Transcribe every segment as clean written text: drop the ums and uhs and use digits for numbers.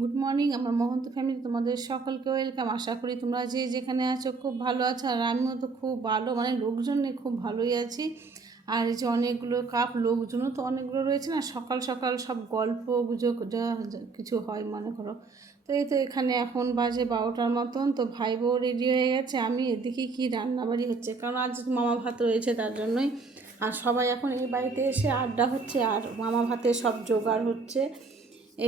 Good morning আমার Mahanta family, তোমাদের সকলকে ওয়েলকাম। আশা করি তোমরা যে যেখানে আছো খুব ভালো আছো, আর আমিও তো খুব ভালো, মানে লোকজন নিয়ে খুব ভালোই আছি। আর এই যে অনেকগুলো কাপ, লোকজনও তো অনেকগুলো রয়েছে না, সকাল সকাল সব গল্প গুজব যা যা কিছু হয় মনে করো। তো এই তো এখানে এখন বাজে 12টার মতন, তো ভাই বউ রেডি হয়ে গেছে, আমি এদিকে কি রান্নাবাড়ি হচ্ছে, কারণ আজ মামা ভাত রয়েছে তার জন্যই। আর সবাই এখন এই বাড়িতে এসে আড্ডা হচ্ছে, আর মামা ভাতের সব জোগাড় হচ্ছে।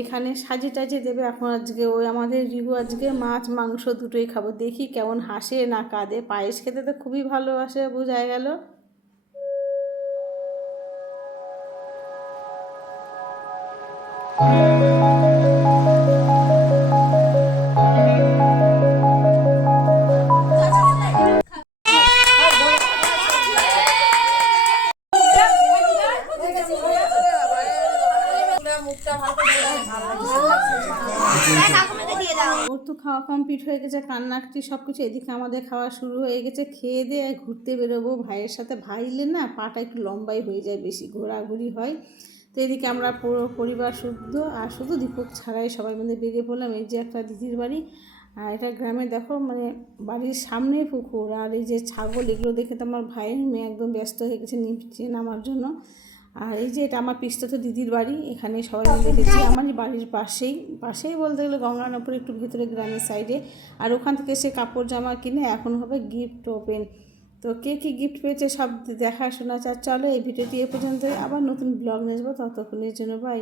এখানে সাজিয়ে টাজিয়ে দেবে। এখন আজকে ওই আমাদের রিহু আজকে মাছ মাংস দুটোই খাবো, দেখি কেমন হাসে না কাঁদে। পায়েস খেতে তো খুবই ভালোবাসে, বোঝাই গেল। ওর তো খাওয়া কমপ্লিট হয়ে গেছে, কান্নাকাটি সব কিছু। এদিকে আমাদের খাওয়া শুরু হয়ে গেছে, খেয়ে দিয়ে ঘুরতে বেরোবো ভাইয়ের সাথে। ভাই এলে না পাটা একটু লম্বাই হয়ে যায়, বেশি ঘোরাঘুরি হয়। তো এদিকে আমরা পুরো পরিবার শুদ্ধ, আর শুধু দীপক ছাড়াই সবাই মিলে বেরিয়ে পড়লাম। এই যে একটা দিদির বাড়ি, আর এটা গ্রামে দেখো, মানে বাড়ির সামনেই পুকুর। আর এই যে ছাগল, এগুলো দেখে তো আমার ভাইয়ের মেয়ে একদম ব্যস্ত হয়ে গেছে নিচে নামার জন্য। আর এই যে এটা আমার পিস্তত দিদির বাড়ি, এখানে সবাই মিলে দেখেছি। আমারই বাড়ির পাশেই পাশেই বলতে গেলে গঙ্গারামপুর একটু ভেতরে গ্রামের সাইডে। আর ওখান থেকে সে কাপড় জামা কিনে এখন হবে গিফট ওপেন। তো কে কী গিফট পেয়েছে সব দেখাশোনা। চলো এই ভিডিওটি এ পর্যন্তই, আবার নতুন ব্লগ নিয়ে আসবো, ততক্ষণের জন্য বাই।